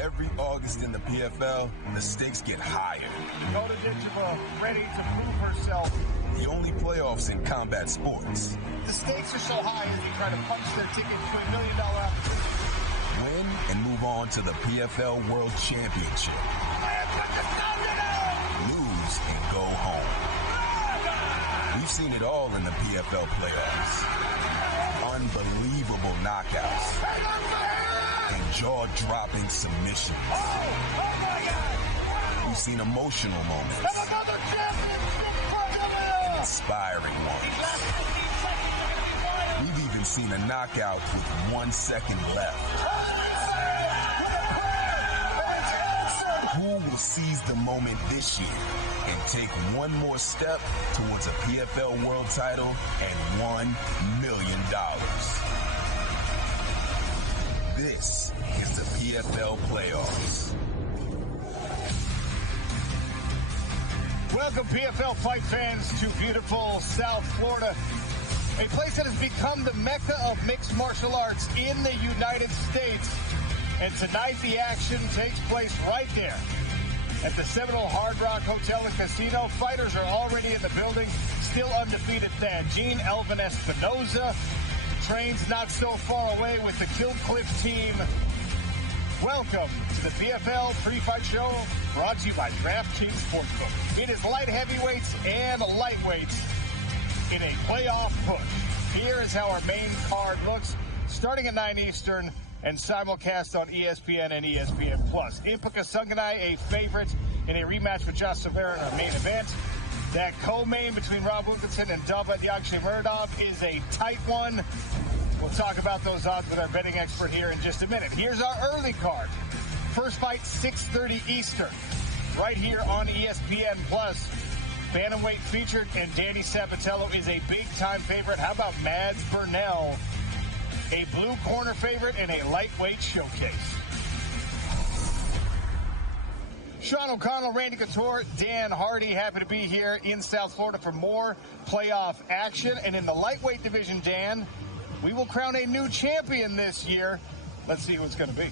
Every August in the PFL, the stakes get higher. Golden Digital ready to prove herself. The only playoffs in combat sports. The stakes are so high as they try to punch their ticket to $1 million opportunity. Win and move on to the PFL World Championship. Lose and go home. We've seen it all in the PFL playoffs. Unbelievable knockouts. And jaw-dropping submissions. We've seen emotional moments. And another championship for the inspiring ones. We've even seen a knockout with 1 second left. Who will seize the moment this year and take one more step towards a PFL world title and $1 million? This is the PFL playoffs. Welcome, PFL fight fans, to beautiful South Florida, a place that has become the mecca of mixed martial arts in the United States. And tonight the action takes place right there at the Seminole Hard Rock Hotel and Casino. Fighters are already in the building, still undefeated Thad Gene, Elvin Espinoza trains not so far away with the Kill Cliff team. Welcome to the PFL pre-fight show, brought to you by DraftKings Sportsbook. It is light heavyweights and lightweights in a playoff push. Here is how our main card looks, starting at 9 Eastern and simulcast on ESPN and ESPN+. Impa Kasunganai, a favorite in a rematch with Josh Silveira in our main event. That co-main between Rob Wilkinson and Dovlet Yakshimuradov is a tight one. We'll talk about those odds with our betting expert here in just a minute. Here's our early card. First fight, 6:30 Eastern, right here on ESPN+. Bantamweight featured, and Danny Sabatello is a big-time favorite. How about Mads Burnell, a blue corner favorite in a lightweight showcase? Sean O'Connell, Randy Couture, Dan Hardy, happy to be here in South Florida for more playoff action. And in the lightweight division, Dan, we will crown a new champion this year. Let's see who it's going to be.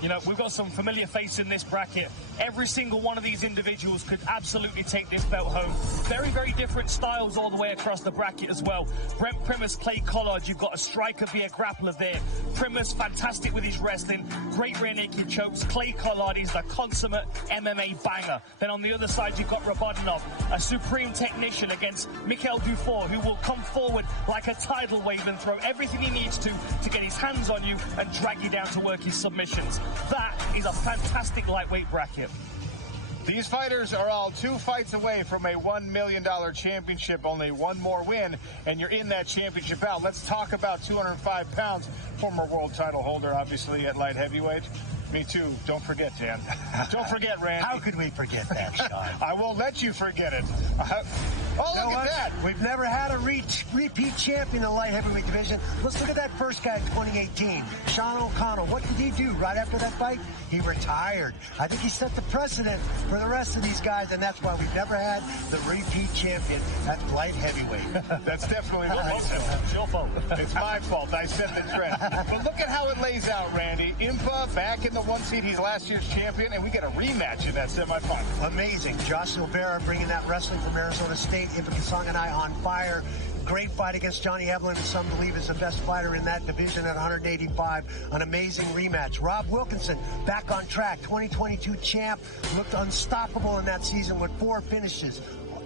You know, we've got some familiar faces in this bracket. Every single one of these individuals could absolutely take this belt home. Very, very different styles all the way across the bracket as well. Brent Primus, Clay Collard, you've got a striker via grappler there. Primus, fantastic with his wrestling. Great rear naked chokes. Clay Collard is the consummate MMA banger. Then on the other side, you've got Rabodinov, a supreme technician against Mikhail Dufour, who will come forward like a tidal wave and throw everything he needs to get his hands on you and drag you down to work his submissions. That is a fantastic lightweight bracket. These fighters are all 2 fights away from a $1 million championship. Only one more win, and you're in that championship bout. Let's talk about 205 pounds. Former world title holder, obviously, at light heavyweight. Me too. Don't forget, Dan. Don't forget, Randy. How could we forget that, Sean? I won't let you forget it. Oh, look at that. We've never had a repeat champion in the light heavyweight division. Let's look at that first guy in 2018, Sean O'Connell. What did he do right after that fight? He retired. I think he set the precedent for the rest of these guys, and that's why we've never had the repeat champion at light heavyweight. That's definitely right. It's your fault. It's my fault. I set the trend. But look at how it lays out, Randy. Impa back in the 1 seed. He's last year's champion, and we get a rematch in that semifinal. Amazing. Josh Silveira bringing that wrestling from Arizona State. Impa Kasunganai on fire. Great fight against Johnny Evelyn, who some believe is the best fighter in that division at 185. An amazing rematch. Rob Wilkinson back on track. 2022 champ. Looked unstoppable in that season with 4 finishes.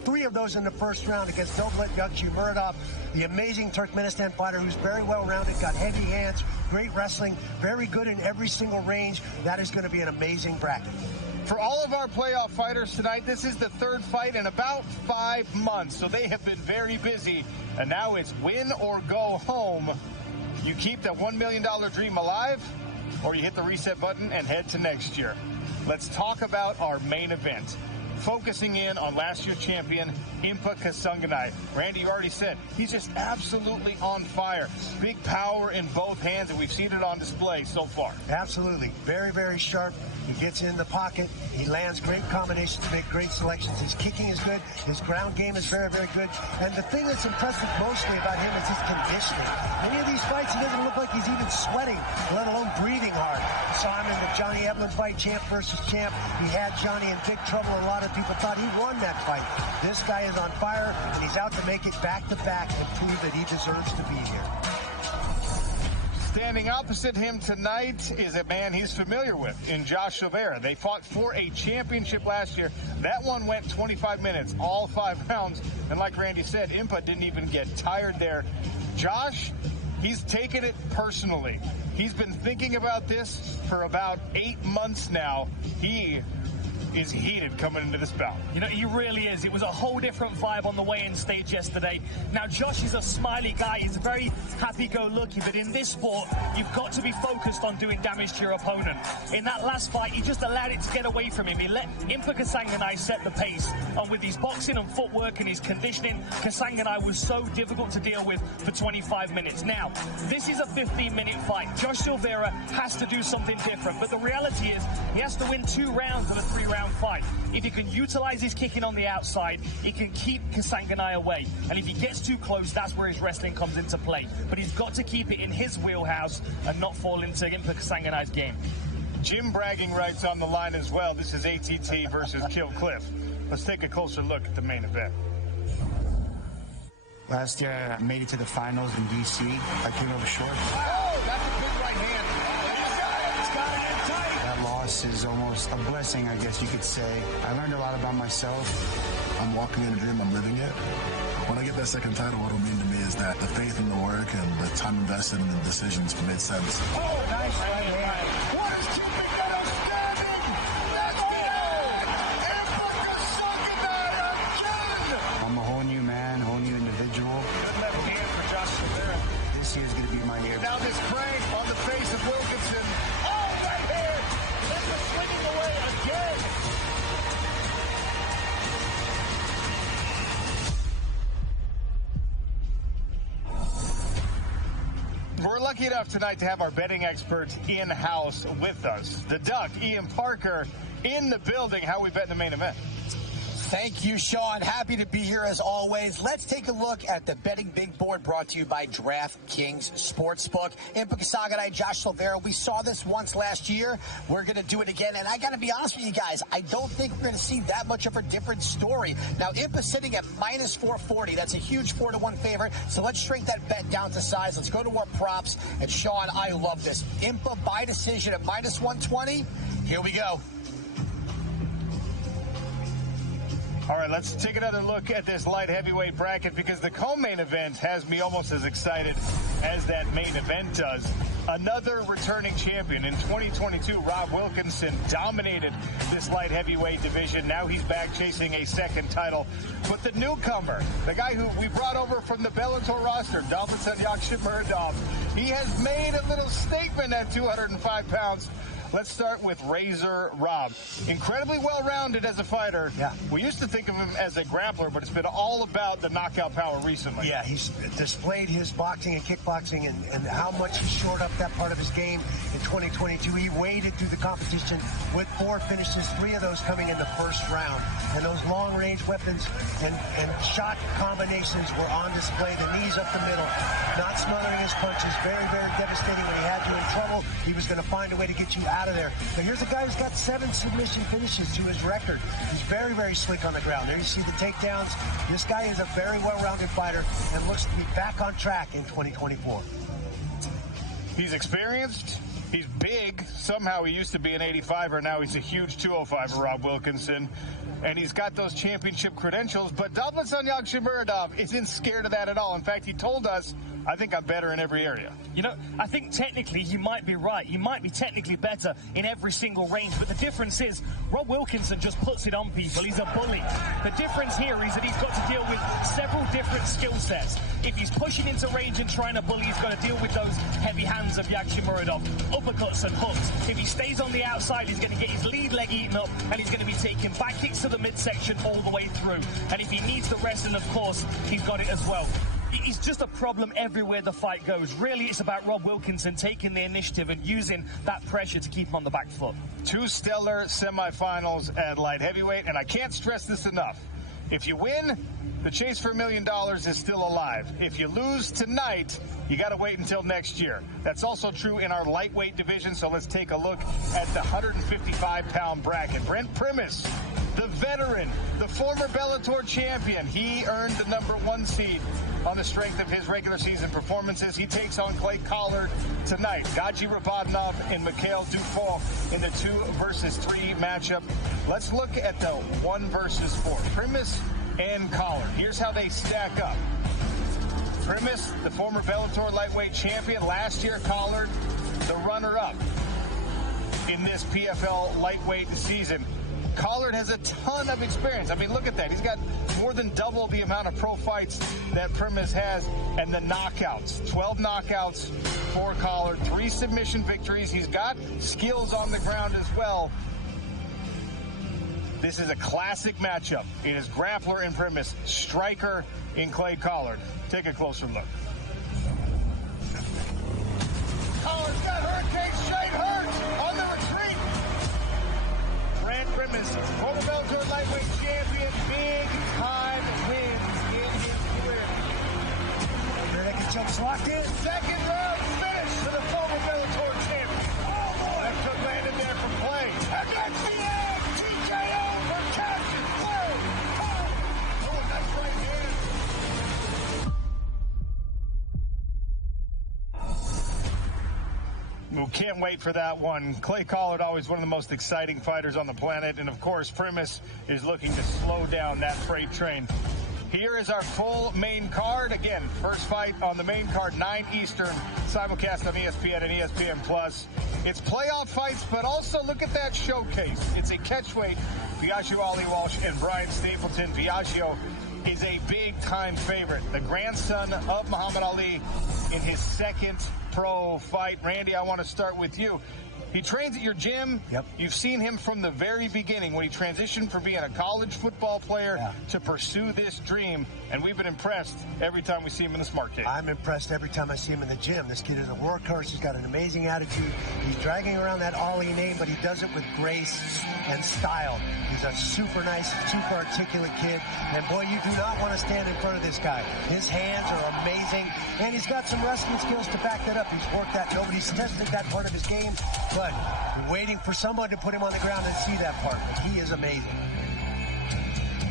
3 of those in the first round against Dovlet Yakshimuradov, the amazing Turkmenistan fighter who's very well-rounded, got heavy hands, great wrestling, very good in every single range. That is going to be an amazing bracket. For all of our playoff fighters tonight, this is the 3rd fight in about 5 months, so they have been very busy. And now it's win or go home. You keep that $1 million dream alive, or you hit the reset button and head to next year. Let's talk about our main event. Focusing in on last year's champion, Impa Kasunganai. Randy, you already said, he's just absolutely on fire. Big power in both hands, and we've seen it on display so far. Absolutely. Very, very sharp. He gets in the pocket. He lands great combinations, make great selections. His kicking is good. His ground game is very, very good. And the thing that's impressive mostly about him is his conditioning. Many of these fights, he doesn't look like he's even sweating, let alone breathing hard. We saw him in the Johnny Eblen fight, champ versus champ. He had Johnny in big trouble. A lot of people thought he won that fight. This guy is on fire, and he's out to make it back-to-back and prove that he deserves to be here. Standing opposite him tonight is a man he's familiar with in Josh Silveira. They fought for a championship last year. That one went 25 minutes, all 5 rounds. And like Randy said, Impa didn't even get tired there. Josh, he's taken it personally. He's been thinking about this for about 8 months now. He is heated coming into this bout. You know, he really is. It was a whole different vibe on the weigh-in stage yesterday. Now, Josh is a smiley guy. He's very happy-go-lucky, but in this sport, you've got to be focused on doing damage to your opponent. In that last fight, he just allowed it to get away from him. He let Impa Kasanganay set the pace. And with his boxing and footwork and his conditioning, Kasanganay was so difficult to deal with for 25 minutes. Now, this is a 15-minute fight. Josh Silveira has to do something different, but the reality is he has to win 2 rounds of a 3-round fight. If he can utilize his kicking on the outside, he can keep Kasanganay away. And if he gets too close, that's where his wrestling comes into play. But he's got to keep it in his wheelhouse and not fall into Impa Kasanganay's game. Jim bragging rights on the line as well. This is ATT versus Kill Cliff. Let's take a closer look at the main event. Last year, I made it to the finals in D.C. I came over short. Oh, that's a big right hand. That loss is almost a blessing, I guess you could say. I learned a lot about myself. I'm walking in a dream, I'm living it. When I get that second title, what it'll mean to me is that the faith in the work and the time invested in the decisions made sense. Oh, nice right hand. What is Jimmy Gunner standing? Let's go! Impa Kasanganay again! I'm a whole new man, whole new individual. Good left hand for Josh Silveira. This year's going to be my year. Now this crank on the face of Wilkinson. Oh, right hand! Impa swinging away again. We're lucky enough tonight to have our betting experts in-house with us. The Duck, Ian Parker, in the building. How we bet in the main event? Thank you, Sean. Happy to be here as always. Let's take a look at the betting big board brought to you by DraftKings Sportsbook. Impa Kasanganay, Josh Silveira. We saw this once last year. We're going to do it again. And I got to be honest with you guys, I don't think we're going to see that much of a different story. Now, Impa's sitting at minus 440. That's a huge 4-1 favorite. So let's shrink that bet down to size. Let's go to our props. And Sean, I love this. Impa by decision at minus 120. Here we go. All right, let's take another look at this light heavyweight bracket because the co-main event has me almost as excited as that main event does. Another returning champion. In 2022, Rob Wilkinson dominated this light heavyweight division. Now he's back chasing a second title. But the newcomer, the guy who we brought over from the Bellator roster, Davletson Yakshimuradov, he has made a little statement at 205 pounds. Let's start with Razor Rob. Incredibly well-rounded as a fighter. Yeah. We used to think of him as a grappler, but it's been all about the knockout power recently. Yeah, he's displayed his boxing and kickboxing and how much he shored up that part of his game in 2022. He waded through the competition with 4 finishes, 3 of those coming in the first round. And those long-range weapons and shot combinations were on display. The knees up the middle, not smothering his punches. Very, very devastating. When he had you in trouble, he was going to find a way to get you out of there. But here's a guy who's got 7 submission finishes to his record. He's very, very slick on the ground. There you see the takedowns. This guy is a very well-rounded fighter and looks to be back on track in 2024. He's experienced. He's big. Somehow he used to be an 85er. Now he's a huge 205er, Rob Wilkinson. And he's got those championship credentials. But Davletson Yakshimuradov isn't scared of that at all. In fact, he told us, I think I'm better in every area. You know, I think technically you might be right. You might be technically better in every single range. But the difference is Rob Wilkinson just puts it on people. He's a bully. The difference here is that he's got to deal with several different skill sets. If he's pushing into range and trying to bully, he's got to deal with those heavy hands of Yakshimuradov, uppercuts and hooks. If he stays on the outside, he's going to get his lead leg eaten up, and he's going to be taking back kicks to the midsection all the way through. And if he needs the rest, and of course, he's got it as well. He's just a problem everywhere the fight goes. Really, it's about Rob Wilkinson taking the initiative and using that pressure to keep him on the back foot. 2 stellar semifinals at light heavyweight, and I can't stress this enough. If you win, the chase for $1 million is still alive. If you lose tonight, you got to wait until next year. That's also true in our lightweight division, so let's take a look at the 155-pound bracket. Brent Primus, the veteran, the former Bellator champion, he earned the #1 seed on the strength of his regular season performances. He takes on Clay Collard tonight. Gaji Rabadnov and Mikhail Dupont in the 2 versus 3 matchup. Let's look at the 1 versus 4. Primus and Collard. Here's how they stack up. Primus, the former Bellator lightweight champion last year. Collard, the runner-up in this PFL lightweight season. Collard has a ton of experience. I mean, look at that. He's got more than double the amount of pro fights that Primus has, and the knockouts. 12 knockouts for Collard, 3 submission victories. He's got skills on the ground as well. This is a classic matchup. It is grappler in Primus, striker in Clay Collard. Take a closer look. Collard's got hurricane straight hurt on the retreat. Brent Primus, former Bellator lightweight champion, big time wins in his career. Rear jumps locked in. Second round finish for the former Bellator champion. Oh boy, that took landed there from Clay. Against the edge, TKO for Captain Clay. Oh, that's right hand. We can't wait for that one. Clay Collard, always one of the most exciting fighters on the planet. And, of course, Primus is looking to slow down that freight train. Here is our full main card. Again, first fight on the main card, 9 Eastern, simulcast on ESPN and ESPN+. It's playoff fights, but also look at that showcase. It's a catchweight. Biagio Ali Walsh and Brian Stapleton. Biagio is a big-time favorite. The grandson of Muhammad Ali in his second pro fight. Randy, I want to start with you. He trains at your gym. Yep. You've seen him from the very beginning when he transitioned from being a college football player to pursue this dream, and we've been impressed every time we see him in the Smart Cage. I'm impressed every time I see him in the gym. This kid is a workhorse. He's got an amazing attitude. He's dragging around that Ali name, but he does it with grace and style. He's a super nice, super articulate kid, and boy, you do not want to stand in front of this guy. His hands are amazing, and he's got some wrestling skills to back that up. He's worked that. Nobody's tested that part of his game, but we're waiting for someone to put him on the ground and see that part. He is amazing.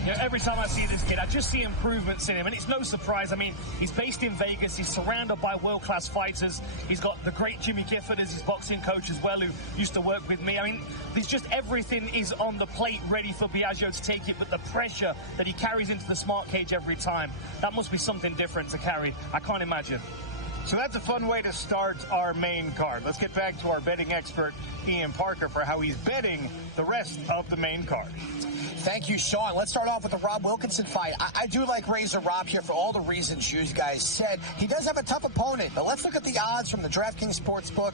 You know, every time I see this kid, I just see improvements in him, and it's no surprise. I mean, he's based in Vegas. He's surrounded by world-class fighters. He's got the great Jimmy Gifford as his boxing coach as well, who used to work with me. I mean, there's just everything is on the plate ready for Biagio to take it, but the pressure that he carries into the Smart Cage every time, that must be something different to carry. I can't imagine. So that's a fun way to start our main card. Let's get back to our betting expert, Ian Parker, for how he's betting the rest of the main card. Thank you, Sean. Let's start off with the Rob Wilkinson fight. I do like Razor Rob here for all the reasons you guys said. He does have a tough opponent, but let's look at the odds from the DraftKings Sportsbook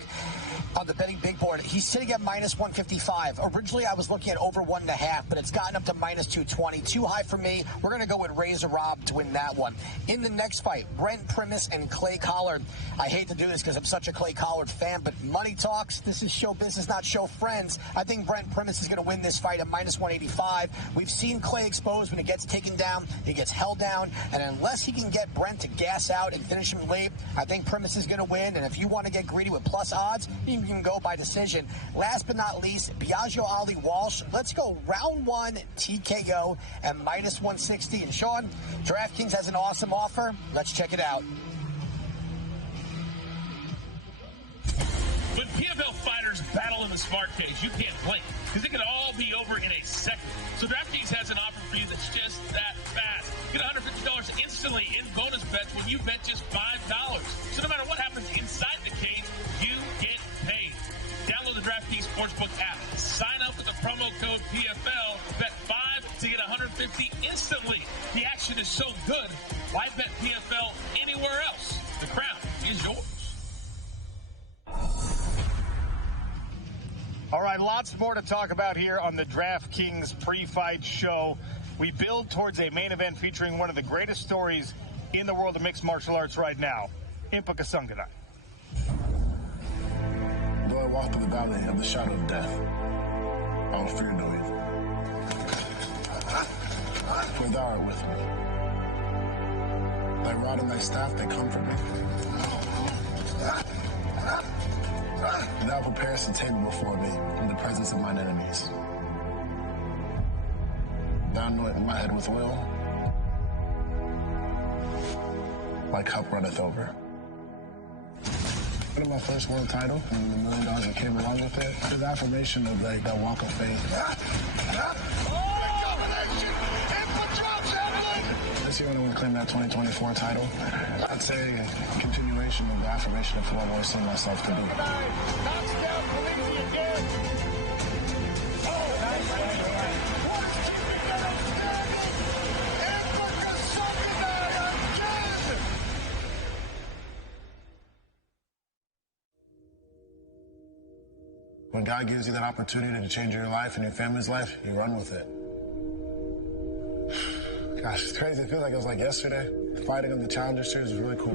on the betting big board. He's sitting at -155. Originally, I was looking at over 1.5, but it's gotten up to -220. Too high for me. We're going to go with Razor Rob to win that one. In the next fight, Brent Primus and Clay Collard. I hate to do this because I'm such a Clay Collard fan, but money talks. This is show business, not show friends. I think Brent Primus is going to win this fight at -185. We've seen Clay exposed when he gets taken down, he gets held down, and unless he can get Brent to gas out and finish him late, I think Primus is going to win. And if you want to get greedy with plus odds, you can go by decision. Last but not least, Biagio Ali Walsh. Let's go round 1 TKO at -160. And Sean, DraftKings has an awesome offer. Let's check it out. When PFL fighters battle in the Smart Cage, you can't blink because it can all be over in a second. So DraftKings has an offer for you that's just that fast. Get $150 instantly in bonus bets when you bet just $5. So no matter what happens inside the cage, you get paid. Download the DraftKings Sportsbook app. Sign up with the promo code PFL. Bet $5 to get $150 instantly. The action is so good. Why bet PFL anywhere else? The crown is yours. All right, lots more to talk about here on the DraftKings pre-fight show. We build towards a main event featuring one of the greatest stories in the world of mixed martial arts right now. Impa Kasanganay. Though I walk through the valley of the shadow of death, I will fear no evil. For thou art with me. Thy rod and thy staff, they comfort me. Thou preparest a table before me in the presence of mine enemies. Thou anoint my head with oil. My cup runneth over. My first world title and the $1 million that came along with it. It's an affirmation of like that walk of faith. This year when I want to claim that 2024 title, I'd say a continuation of the affirmation of who I've always seen myself to be. Knocks down Polizzi again. When God gives you that opportunity to change your life and your family's life, you run with it. Gosh, it's crazy. It feels like it was like yesterday. Fighting on the Challenger Series was really cool.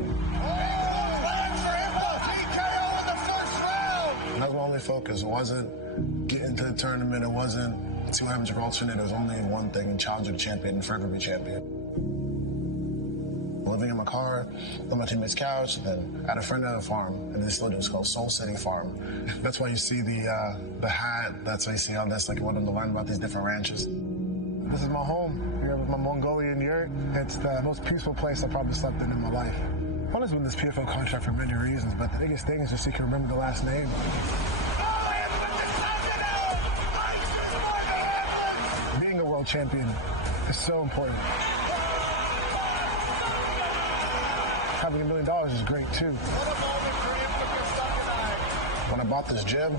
That was my only focus. It wasn't getting to the tournament. It wasn't see what happens to alternate. It was only one thing, and challenge the champion and forever be champion. Living in my car, on my teammate's couch, then I had a friend at a farm, and they still do. It's called Soul City Farm. That's why you see the hat. That's why you see all this, like one of the line about these different ranches. This is my home. Here with my Mongolian yurt. It's the most peaceful place I've probably slept in my life. I wanted to win this PFL contract for many reasons, but the biggest thing is just you can remember the last name. Being a world champion is so important. Having $1 million is great too. When I bought this gym,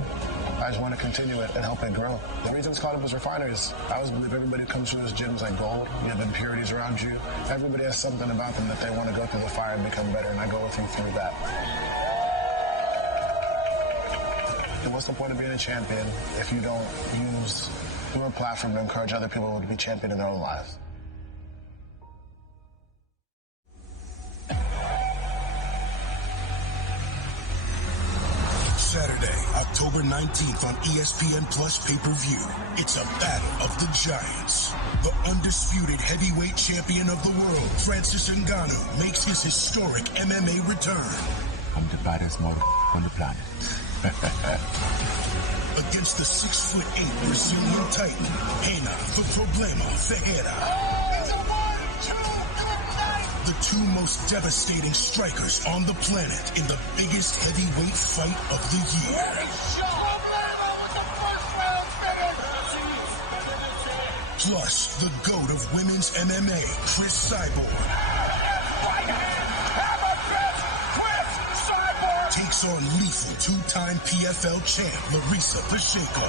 I just want to continue it and help it grow. The reason it's called Impa's Refineries, I always believe everybody who comes through this gym is like gold. You have impurities around you. Everybody has something about them that they want to go through the fire and become better, and I go with you through that. And what's the point of being a champion if you don't use your platform to encourage other people to be champion in their own lives? Saturday, October 19th on ESPN Plus pay-per-view. It's a battle of the giants. The undisputed heavyweight champion of the world, Francis Ngannou, makes his historic MMA return. I'm the baddest mother on the planet. Against the 6'8" Brazilian titan, Reina the Problema Ferreira. The two most devastating strikers on the planet in the biggest heavyweight fight of the year. Plus, the GOAT of women's MMA, Chris Cyborg. Takes on lethal two-time PFL champ, Larissa Pacheco.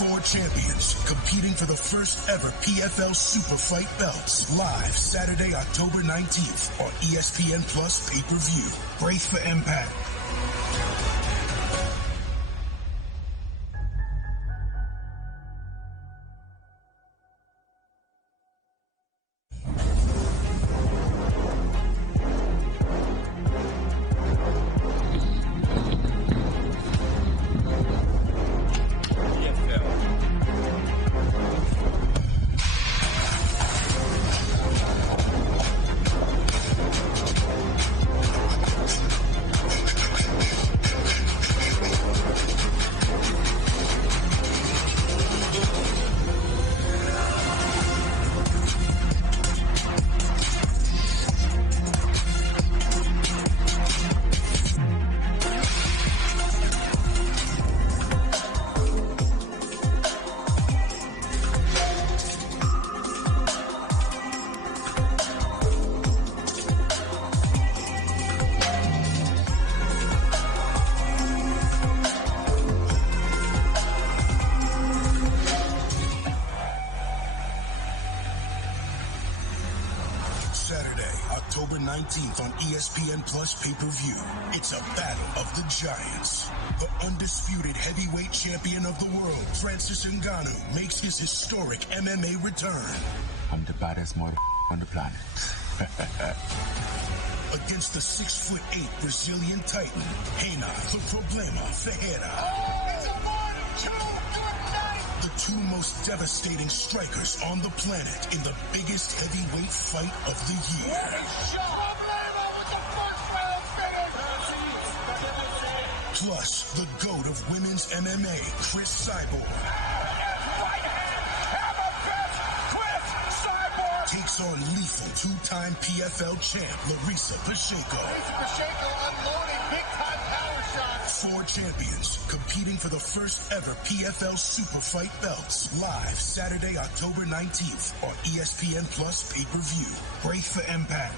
Four champions competing for the first ever PFL Super Fight belts. Live Saturday, October 19th on ESPN Plus pay-per-view. Brace for impact. October 19th on ESPN Plus pay-per-view. It's a battle of the giants. The undisputed heavyweight champion of the world, Francis Ngannou, makes his historic MMA return. I'm the baddest on the planet. Against the 6'8" Brazilian titan, Reina the Problema Ferreira. The two most devastating strikers on the planet in the biggest heavyweight fight of the year. Plus, the GOAT of women's MMA, Chris Cyborg. Takes on lethal two-time PFL champ Larissa Pacheco. Unloading big-time power shots. 4 champions competing for the first ever PFL Super Fight belts. Live Saturday, October 19th on ESPN Plus pay-per-view. Brace for impact.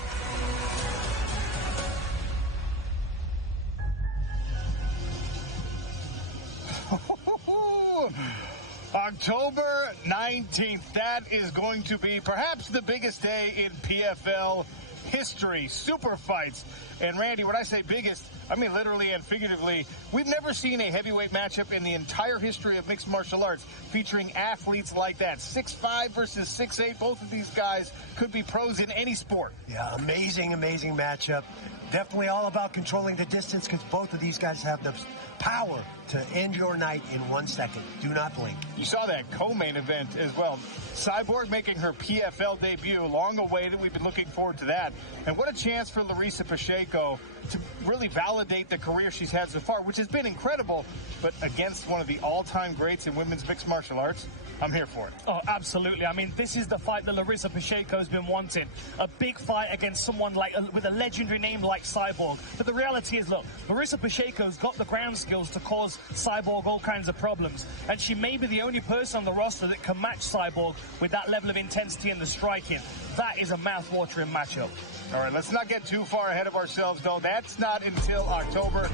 October 19th, that is going to be perhaps the biggest day in PFL history. Super fights. And Randy, when I say biggest, I mean literally and figuratively. We've never seen a heavyweight matchup in the entire history of mixed martial arts featuring athletes like that. 6'5" versus 6'8". Both of these guys could be pros in any sport. Yeah, amazing matchup. Definitely all about controlling the distance because both of these guys have the power to end your night in 1 second. Do not blink. You saw that co-main event as well. Cyborg making her PFL debut, long awaited. We've been looking forward to that. And what a chance for Larissa Pacheco to really validate the career she's had so far, which has been incredible, but against one of the all-time greats in women's mixed martial arts. I'm here for it. Oh, absolutely. I mean, this is the fight that Larissa Pacheco's been wanting. A big fight against someone like with a legendary name like Cyborg. But the reality is, look, Larissa Pacheco's got the ground skills to cause Cyborg all kinds of problems. And she may be the only person on the roster that can match Cyborg with that level of intensity in the striking. That is a mouth-watering matchup. All right, let's not get too far ahead of ourselves, though. That's not until October.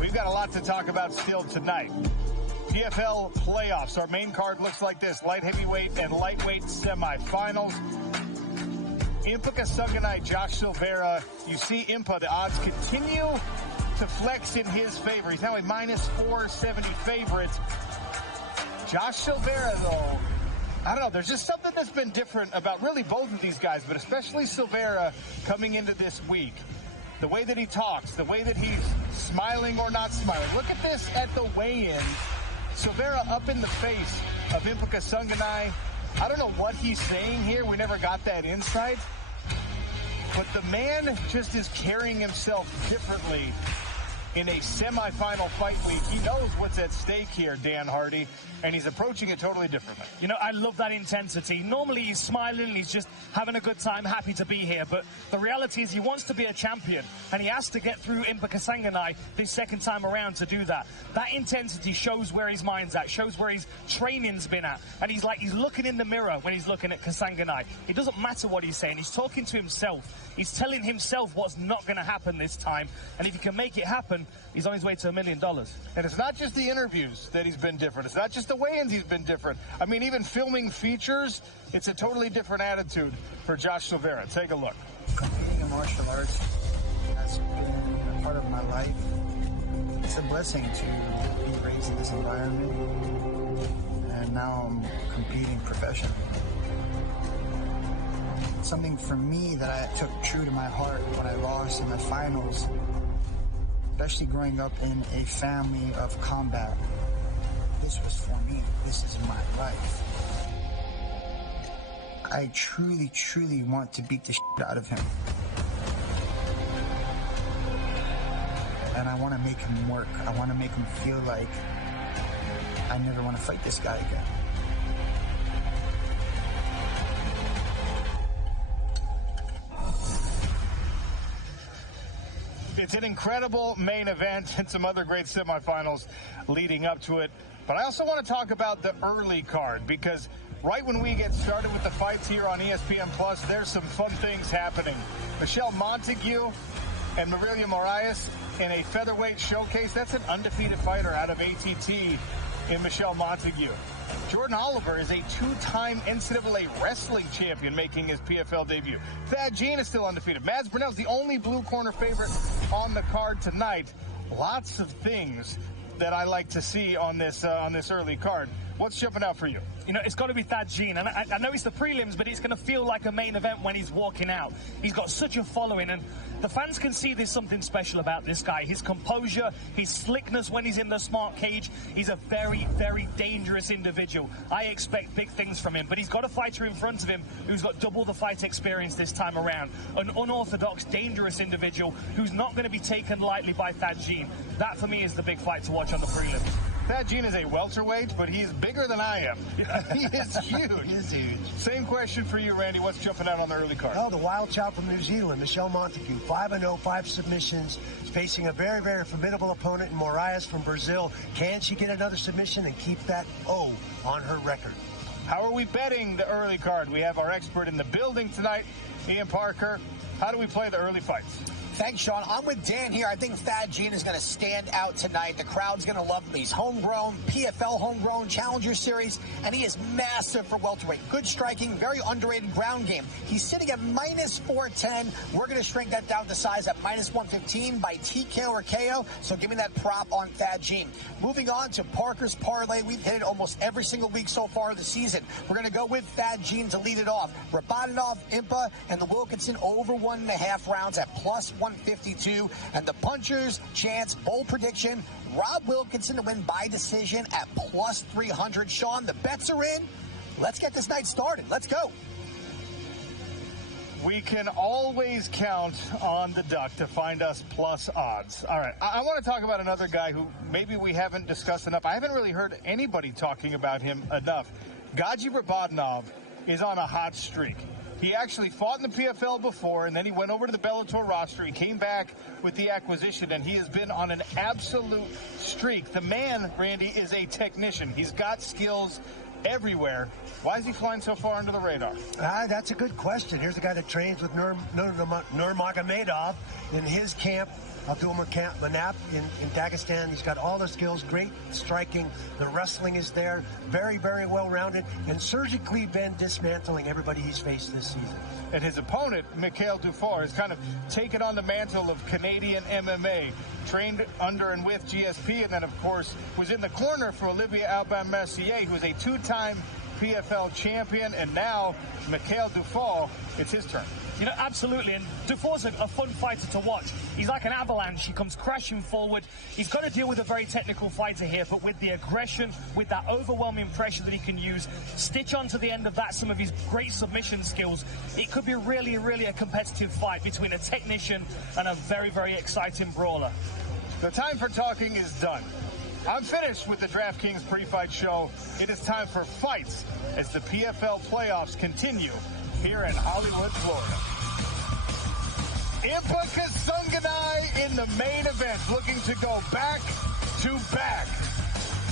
We've got a lot to talk about still tonight. PFL playoffs. Our main card looks like this. Light heavyweight and lightweight semifinals. Impa Kasanganay, Josh Silveira. You see Impa, the odds continue to flex in his favor. He's now a minus 470 favorite. Josh Silveira, though, I don't know. There's just something that's been different about really both of these guys, but especially Silveira coming into this week. The way that he talks, the way that he's smiling or not smiling. Look at this at the weigh-in. Silveira up in the face of Impa Kasanganay. I don't know what he's saying here. We never got that insight. But the man just is carrying himself differently in a semifinal fight week. He knows what's at stake here, Dan Hardy, and he's approaching it totally differently. You know, I love that intensity. Normally he's smiling, he's just having a good time, happy to be here. But the reality is he wants to be a champion, and he has to get through Impa Kasanganay this second time around to do that. That intensity shows where his mind's at, shows where his training's been at. And he's looking in the mirror when he's looking at Kasanganay. It doesn't matter what he's saying. He's talking to himself. He's telling himself what's not going to happen this time. And if he can make it happen, he's on his way to $1 million. And it's not just the interviews that he's been different. It's not just the weigh-ins he's been different. I mean, even filming features, it's a totally different attitude for Josh Silveira. Take a look. Competing in martial arts has been a part of my life. It's a blessing to be raised in this environment. And now I'm competing professionally. Something for me that I took true to my heart when I lost in the finals, especially growing up in a family of combat. This was for me. This is my life. I truly, truly want to beat the shit out of him. And I want to make him work. I want to make him feel like I never want to fight this guy again. It's an incredible main event and some other great semifinals leading up to it. But I also want to talk about the early card because right when we get started with the fights here on ESPN Plus, there's some fun things happening. Michelle Montague and Marilia Moraes in a featherweight showcase. That's an undefeated fighter out of ATT. in Michelle Montague. Jordan Oliver is a two-time NCAA wrestling champion making his PFL debut. Thad Jean is still undefeated. Mads Brunell's the only blue corner favorite on the card tonight. Lots of things that I like to see on this early card. What's jumping out for you? You know, it's got to be Thad Jean. And I know it's the prelims, but it's going to feel like a main event when he's walking out. He's got such a following, and the fans can see there's something special about this guy. His composure, his slickness when he's in the smart cage. He's a very, very dangerous individual. I expect big things from him, but he's got a fighter in front of him who's got double the fight experience this time around. An unorthodox, dangerous individual who's not going to be taken lightly by Thad Jean. That, for me, is the big fight to watch on the prelims. Thad Jean is a welterweight, but he's bigger than I am. He is huge. He is huge. Same question for you, Randy. What's jumping out on the early card? Oh, the wild child from New Zealand, Michelle Montague, 5-0, 5 submissions, facing a very, very formidable opponent in Moraes from Brazil. Can she get another submission and keep that O on her record? How are we betting the early card? We have our expert in the building tonight, Ian Parker. How do we play the early fights? Thanks, Sean. I'm with Dan here. I think Thad Jean is going to stand out tonight. The crowd's going to love him. He's homegrown, PFL homegrown, Challenger Series, and he is massive for welterweight. Good striking, very underrated ground game. He's sitting at minus 410. We're going to shrink that down to size at minus 115 by TKO or KO, so give me that prop on Thad Jean. Moving on to Parker's Parlay. We've hit it almost every single week so far this season. We're going to go with Thad Jean to lead it off. Rabadanov, Impa, and the Wilkinson over 1.5 rounds at plus 152, and the punchers chance bold prediction Rob Wilkinson to win by decision at plus 300. Sean, the bets are in. Let's get this night started. Let's go. We can always count on the duck to find us plus odds. All right, I want to talk about another guy who maybe we haven't discussed enough. I haven't really heard anybody talking about him enough. Gaji Rabadanov is on a hot streak. He actually fought in the PFL before, and then he went over to the Bellator roster. He came back with the acquisition, and he has been on an absolute streak. The man, Randy, is a technician. He's got skills everywhere. Why is he flying so far under the radar? That's a good question. Here's a guy that trains with Nurmagomedov in his camp. Abdul Manap in Dagestan. He's got all the skills, great striking. The wrestling is there, very, very well-rounded, and surgically been dismantling everybody he's faced this season. And his opponent, Mikhail Dufour, has kind of taken on the mantle of Canadian MMA, trained under and with GSP, and then, of course, was in the corner for Olivier Aubin-Mercier, who is a two-time PFL champion, and now Mikhail Dufour, it's his turn. You know, absolutely, and Dufour's a fun fighter to watch. He's like an avalanche. He comes crashing forward. He's got to deal with a very technical fighter here, but with the aggression, with that overwhelming pressure that he can use, stitch onto the end of that some of his great submission skills, it could be really, really a competitive fight between a technician and a very, very exciting brawler. The time for talking is done. I'm finished with the DraftKings pre-fight show. It is time for fights as the PFL playoffs continue here in Hollywood, Florida. Impa Kasunganai in the main event, looking to go back to back.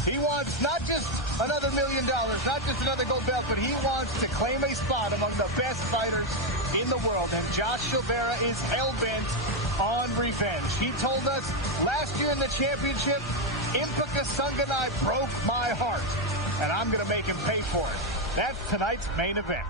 He wants not just another $1 million, not just another gold belt, but he wants to claim a spot among the best fighters in the world. And Josh Silveira is hell-bent on revenge. He told us last year in the championship, Impa Kasunganai broke my heart, and I'm going to make him pay for it. That's tonight's main event.